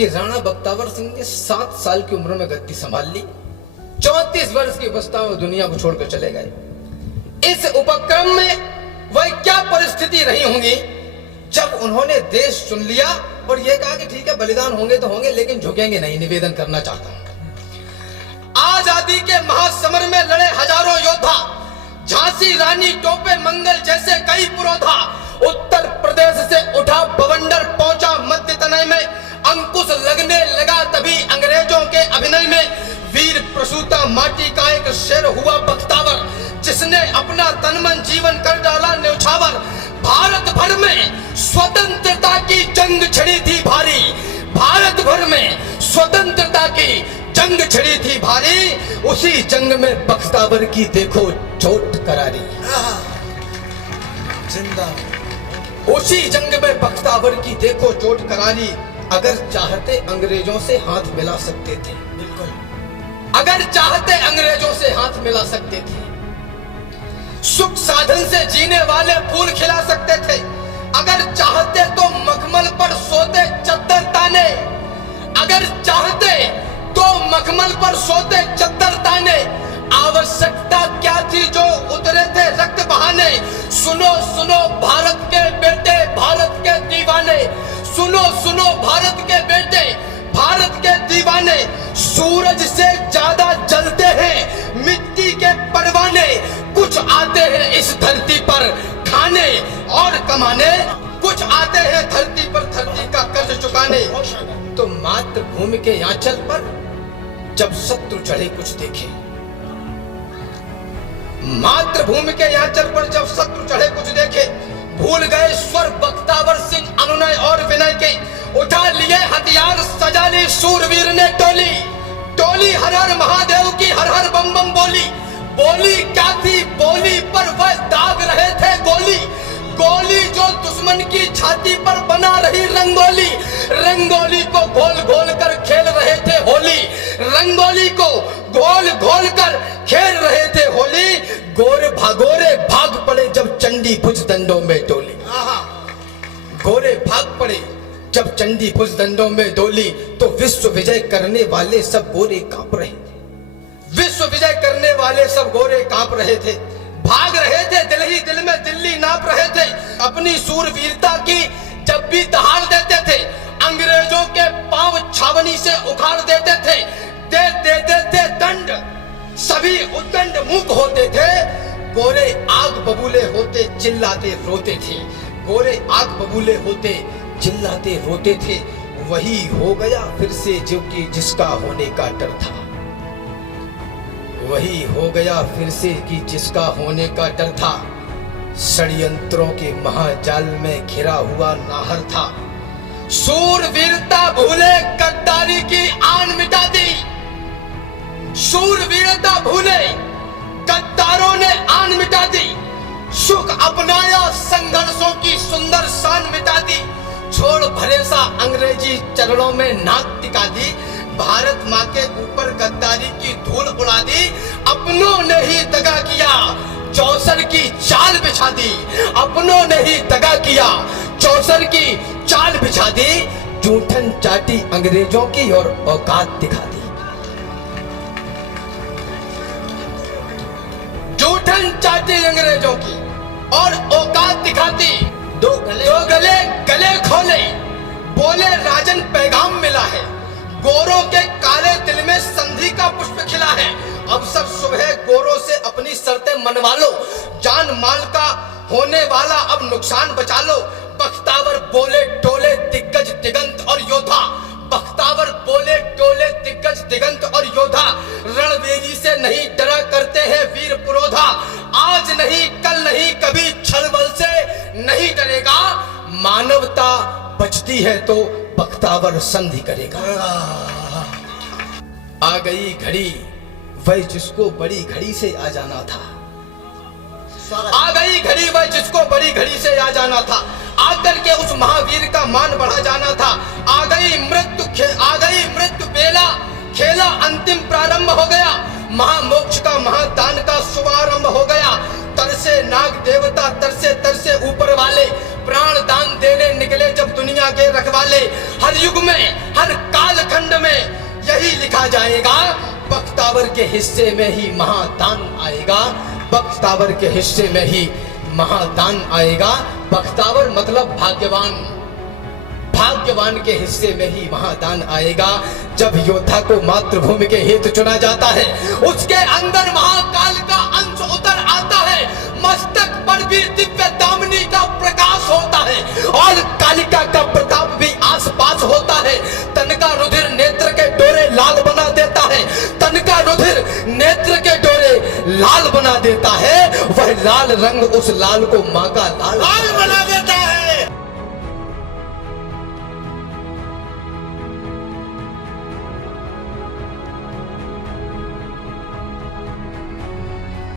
कि राणा बख्तावर सिंह ने 7 साल की उम्र में गद्दी संभाल ली, 34 वर्ष की अवस्था में दुनिया को छोड़कर चले गए। इस उपक्रम में वह क्या परिस्थिति रही होंगी जब उन्होंने देश चुन लिया और यह कहा कि ठीक है बलिदान होंगे तो होंगे लेकिन झुकेंगे नहीं। निवेदन करना चाहता हूं, आजादी के महासमर में लड़े हजारों योद्धा, झांसी रानी टोपे मंगल जैसे कई पुरोधा, उत्तर प्रदेश से उठा बवंडर पहुंचा मध्य तनय में, अंकुश लगने लगा तभी अंग्रेजों के अभिनय में। वीर प्रसूता माटी का एक शेर हुआ बख्तावर, जिसने अपना तन मन जीवन कर डाला न्यौछावर। भारत भर में स्वतंत्रता की जंग छिड़ी थी भारी, भारत भर में स्वतंत्रता की जंग छिड़ी थी भारी, उसी जंग में बख्तावर की देखो चोट करारी। जिंदा उसी जंग में बख्तावर की देखो चोट करारी। अगर चाहते अंग्रेजों से हाथ मिला सकते थे, बिल्कुल, अगर चाहते अंग्रेजों से हाथ मिला सकते थे, सुख साधन से जीने वाले फूल खिला सकते थे। अगर चाहते तो मखमल पर सोते चद्दर ताने, अगर चाहते तो मखमल पर सोते चद्दर ताने। आवश्यकता क्या थी जो उतरे थे रक्त बहाने। सुनो सुनो भारत के बेटे भारत के दीवाने, सुनो सुनो भारत के बेटे भारत के दीवाने। सूरज से ज्यादा जलते हैं मिट्टी के परवाने, कुछ आते हैं इस धरती पर खाने और कमाने, कुछ आते हैं धरती पर धरती का कर्ज चुकाने। तो मातृभूमि के आंचल पर जब शत्रु चढ़े कुछ देखे, मातृभूमि के आंचल पर जब शत्रु चढ़े कुछ देखे, भूल गए स्वर बख्तावर सिंह अनुनय और विनय के। उठा लिए हथियार सजा ली शूरवीर ने टोली, टोली हर हर महादेव की हर हर बम बम बोली। बोली क्या थी बोली पर वह दाग रहे थे गोली, गोली जो दुश्मन की छाती पर बना रही रंगोली। रंगोली को घोल घोल कर खेल रहे थे होली, रंगोली को घोल घोल कर खेल रहे थे होली। गोरे भाग पड़े जब चंडी भुज दंडों में डोली, गोरे भाग पड़े जब चंडी भुज दंडों में डोली। तो विश्व विजय करने वाले सब गोरे कांप रहे थे, विश्व विजय करने वाले सब गोरे कांप रहे थे। भाग रहे थे दिल ही दिल में दिल्ली नाप रहे थे। अपनी सूरवीरता की जब भी दहाड़ देते थे, अंग्रेजों के पांव छावनी से उखाड़ देते थे। दे देते थे दंड, सभी उद्दंड मूक होते थे। गोरे आग बबूले होते चिल्लाते रोते थे, गोरे आग बबूले होते चिल्लाते रोते थे। वही हो गया फिर से जो कि जिसका होने का डर था, वही हो गया फिर से कि जिसका होने का डर था। षड्यंत्रों के महाजाल में घिरा हुआ नाहर था। शूरवीरता भूले गद्दारी की आन मिटा दी, शूरवीरता भूले गद्दारों ने आन मिटा दी। सुख अपनाया संघर्षों की सुंदर शान मिटा दी। छोड़ भरेसा अंग्रेजी चरणों में नाक टिका दी। भारत माँ के ऊपर गद्दारी की धूल उड़ा दी। अपनों ने ही दगा किया चौसर की चाल बिछा दी, अपनों ने ही दगा किया चौसर की चाल बिछा दी। जूठन चाटी अंग्रेजों की और औकात दिखा दी, जूठन चाटी अंग्रेजों की और औकात दिखाती। दो गले गले खोले, बोले राजन पैगाम मिला है। गोरों के काले दिल में संधि का पुष्प खिला है। अब सब सुबह गोरों से अपनी शर्तें मनवा लो, जान माल का होने वाला अब नुकसान बचा लो। बख्तावर बोले टोले दिग्गज दिगंत और योद्धा, बख्तावर बोले टोले दिग्गज दिगंत और योद्धा। रणवेदी से नहीं डरा करते हैं वीर पुरोधा। आज नहीं कल नहीं कभी छल बल से नहीं डरेगा। मानवता बचती है तो बख्तावर संधि करेगा। आ गई घड़ी वह जिसको बड़ी घड़ी से आ जाना था, आ गई घड़ी वह जिसको बड़ी घड़ी से आ जाना था। आकर के उस महावीर का मान बढ़ा जाना था। आ गई मृत्यु बेला, खेला अंतिम प्रारंभ हो गया। महामोक्ष का महादान का शुभारंभ हो गया। तरसे नाग देवता तरसे तरसे ऊपर वाले, प्राण दान देने निकले जब दुनिया के रखवाले। हर युग में हर खंड में यही लिखा जाएगा, बख्तावर के हिस्से में ही महादान आएगा, बख्तावर के हिस्से में ही महादान आएगा। बख्तावर मतलब भाग्यवान, भाग्यवान के हिस्से में ही महादान आएगा। जब योद्धा को मातृभूमि के हित चुना जाता है, उसके अंदर महाकाल का अंश उतर आता है, मस्तक पर भी दिव्य दामिनी का प्रकाश होता है और कालिका का प्रताप भी आसपास होता है। तन का रुधिर नेत्र के डोरे लाल बना देता है, तन का रुधिर नेत्र के डोरे लाल बना देता है। वह लाल रंग उस लाल को माँ का लाल बना